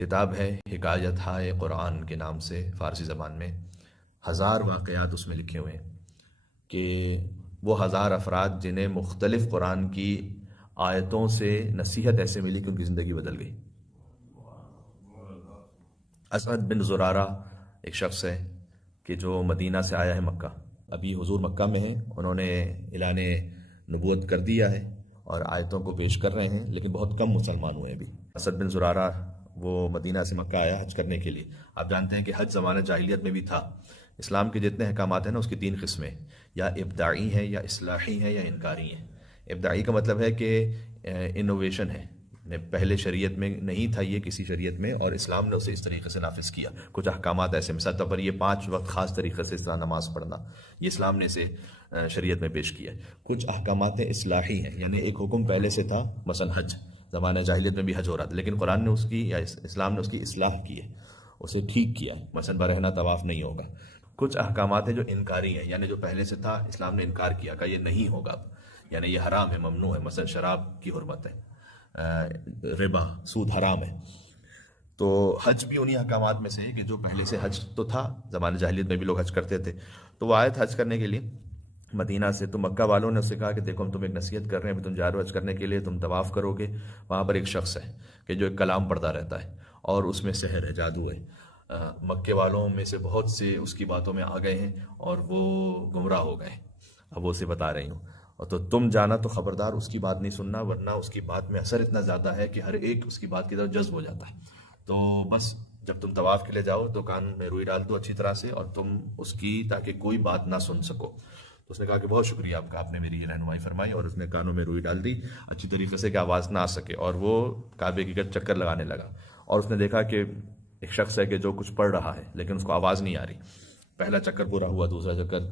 کتاب ہے حکایت ہائے قرآن کے نام سے، فارسی زبان میں 1000 واقعات اس میں لکھے ہوئے ہیں کہ وہ 1000 افراد جنہیں مختلف قرآن کی آیتوں سے نصیحت ایسے ملی کہ ان کی زندگی بدل گئی۔ اسعد بن زرارہ ایک شخص ہے کہ جو مدینہ سے آیا ہے مکہ، ابھی حضور مکہ میں ہیں، انہوں نے اعلان نبوت کر دیا ہے اور آیتوں کو پیش کر رہے ہیں، لیکن بہت کم مسلمان ہوئے ابھی۔ اسد بن زرارہ وہ مدینہ سے مکہ آیا حج کرنے کے لیے۔ آپ جانتے ہیں کہ حج زمانہ جاہلیت میں بھی تھا۔ اسلام کے جتنے احکامات ہیں نا، اس کی 3 قسمیں، یا ابداعی ہیں، یا اصلاحی ہیں، یا انکاری ہیں۔ ابداعی کا مطلب ہے کہ انوویشن ہے، پہلے شریعت میں نہیں تھا یہ کسی شریعت میں، اور اسلام نے اسے اس طریقے سے نافذ کیا۔ کچھ احکامات ایسے، مثال طور پر یہ 5 وقت خاص طریقے سے اس طرح نماز پڑھنا، یہ اسلام نے اسے شریعت میں پیش کیا ہے۔ کچھ احکامات اصلاحی ہیں، یعنی ایک حکم پہلے سے تھا، مثلا حج، زمانہ جاہلیت میں بھی حج ہو رہا تھا، لیکن قرآن نے اس کی یا اسلام نے اس کی اصلاح کی ہے، اسے ٹھیک کیا ہے، مثلا برہنہ طواف نہیں ہوگا۔ کچھ احکامات ہیں جو انکاری ہیں، یعنی جو پہلے سے تھا اسلام نے انکار کیا کہ یہ نہیں ہوگا اب، یعنی یہ حرام ہے، ممنوع ہے، مثلا شراب کی حرمت ہے، ربا، سود حرام ہے۔ تو حج بھی انہی احکامات میں سے ہے کہ جو پہلے سے حج تو تھا، زمانہ جاہلیت میں بھی لوگ حج کرتے تھے، تو وہ آئے تھے حج کرنے کے لیے مدینہ سے۔ تو مکہ والوں نے اس سے کہا کہ دیکھو ہم تم ایک نصیحت کر رہے ہیں، تم جا رہے ہو حج کرنے کے لیے، تم طواف کرو گے، وہاں پر ایک شخص ہے کہ جو ایک کلام پڑھتا رہتا ہے اور اس میں سحر ہے، جادو ہے۔ مکے والوں میں سے بہت سے اس کی باتوں میں آ گئے ہیں اور وہ گمراہ ہو گئے، اب وہ اسے بتا رہی ہوں، اور تو تم جانا تو خبردار اس کی بات نہیں سننا، ورنہ اس کی بات میں اثر اتنا زیادہ ہے کہ ہر ایک اس کی بات کی طرف جذب ہو جاتا ہے۔ تو بس جب تم طواف کے لیے جاؤ تو کان میں روئی ڈال دو اچھی طرح سے، اور تم اس کی تاکہ کوئی بات نہ سن سکو۔ تو اس نے کہا کہ بہت شکریہ آپ کا، آپ نے میری یہ رہنمائی فرمائی، اور اس نے کانوں میں روئی ڈال دی اچھی طریقے سے کہ آواز نہ آ سکے، اور وہ کعبے کی گرد چکر لگانے لگا، اور اس نے دیکھا کہ ایک شخص ہے کہ جو کچھ پڑھ رہا ہے لیکن اس کو آواز نہیں آ رہی۔ پہلا چکر پورا ہوا، دوسرا چکر،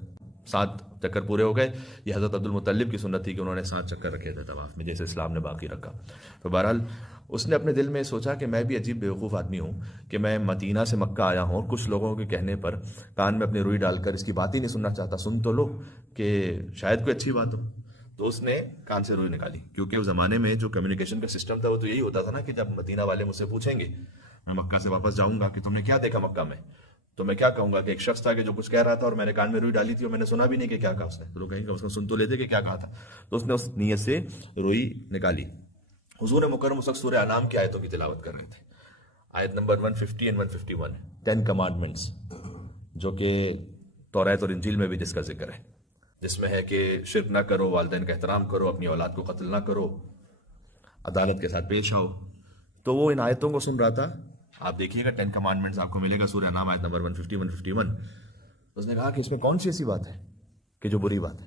7 چکر پورے ہو گئے۔ یہ حضرت عبد المطلب کی سنت تھی کہ انہوں نے 7 چکر رکھے تھے طواف میں، جیسے اسلام نے باقی رکھا۔ تو بہرحال اس نے اپنے دل میں سوچا کہ میں بھی عجیب بیوقوف آدمی ہوں کہ میں مدینہ سے مکہ آیا ہوں، اور کچھ لوگوں کے کہنے پر کان میں اپنی روئی ڈال کر اس کی بات ہی نہیں سننا چاہتا، سن تو لو کہ شاید کوئی اچھی بات ہو۔ تو اس نے کان سے روئی نکالی، کیونکہ اس زمانے میں جو کمیونیکیشن کا سسٹم تھا وہ تو یہی ہوتا تھا نا کہ جب مدینہ والے مجھ سے پوچھیں گے، میں مکہ سے واپس جاؤں گا، کہ تم نے کیا دیکھا مکہ میں، تو میں کیا کہوں گا کہ ایک شخص تھا کہ جو کچھ کہہ رہا تھا اور میں نے کان میں روئی ڈالی تھی اور میں نے سنا بھی نہیں کہ کیا کہا اس نے۔ تو لوگ کہیں گے اس نے سن تو لیتے کہ کیا کہا تھا۔ تو اس نے اس نیت سے روئی نکالی۔ حضور مکرم اس وقت سورہ انعام کی آیتوں کی تلاوت کر رہے تھے، آیت نمبر 150 اور 151، 10 کمانڈمنٹس، جو کہ توریت اور انجیل میں بھی جس کا ذکر ہے، جس میں ہے کہ شرک نہ کرو، والدین کا احترام کرو، اپنی اولاد کو قتل نہ کرو، عدالت کے ساتھ پیش آؤ۔ تو وہ ان آیتوں کو سن رہا تھا۔ آپ دیکھیے گا 10 کمانڈمنٹس آپ کو ملے گا سورہ انعام آیت نمبر 150 151۔ اس نے کہا کہ اس میں کون سی ایسی بات ہے کہ جو بری بات ہے،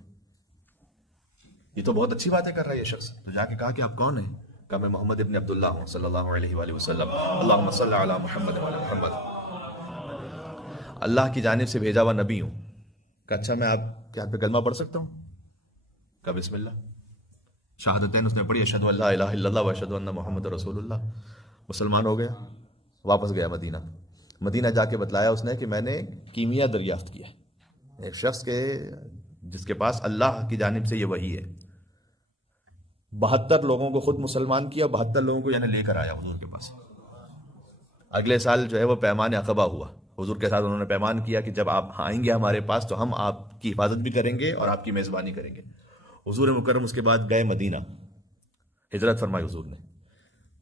یہ تو بہت اچھی باتیں کر رہا ہے یہ شخص۔ تو جا کے کہا کہ آپ کون ہیں؟ کہا میں محمد ابن عبداللہ ہوں صلی اللہ علیہ وآلہ وسلم، اللہم صلی علی محمد وعلی محمد، اللہ کی جانب سے بھیجا ہوا نبی ہوں۔ کہا اچھا میں آپ کے ہاتھ پہ کلمہ پڑھ سکتا ہوں؟ کہا بسم اللہ۔ شہادتین اس نے پڑھی، اشہدو ان لا الہ الا اللہ واشہدو ان محمد رسول اللہ، مسلمان ہو گیا۔ واپس گیا مدینہ۔ مدینہ جا کے بتلایا اس نے کہ میں نے کیمیا دریافت کیا، ایک شخص کے جس کے پاس اللہ کی جانب سے یہ وحی ہے۔ 72 لوگوں کو خود مسلمان کیا، 72 لوگوں کو یعنی لے کر آیا حضور کے پاس۔ اگلے سال جو ہے وہ پیمان عقبہ ہوا، حضور کے ساتھ انہوں نے پیمان کیا کہ جب آپ آئیں گے ہمارے پاس تو ہم آپ کی حفاظت بھی کریں گے اور آپ کی میزبانی کریں گے۔ حضور مکرم اس کے بعد گئے مدینہ، ہجرت فرمائی حضور نے،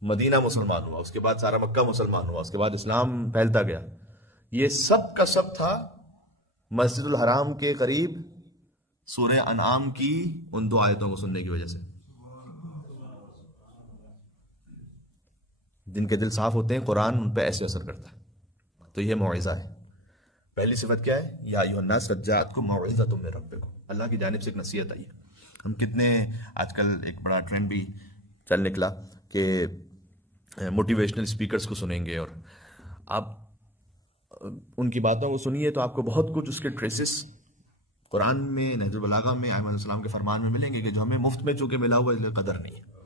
مدینہ مسلمان ہوا، اس کے بعد سارا مکہ مسلمان ہوا، اس کے بعد اسلام پھیلتا گیا۔ یہ سب کا سب تھا مسجد الحرام کے قریب سورہ انعام کی ان 2 آیتوں کو سننے کی وجہ سے۔ جن کے دل صاف ہوتے ہیں قرآن ان پہ ایسے اثر کرتا ہے۔ تو یہ موعظہ ہے۔ پہلی صفت کیا ہے؟ یا ایھا الناس قد جاءتکم موعظۃ من ربکم، اللہ کی جانب سے ایک نصیحت آئی ہے۔ ہم کتنے آج کل ایک بڑا ٹرینڈ بھی چل نکلا کہ موٹیویشنل اسپیکرز کو سنیں گے، اور آپ ان کی باتوں کو سنیے تو آپ کو بہت کچھ اس کے ٹریسز قرآن میں، نہج البلاغہ میں، ائمہ الاسلام کے فرمان میں ملیں گے کہ جو ہمیں مفت میں چونکہ ملا ہوا اس لیے قدر نہیں ہے۔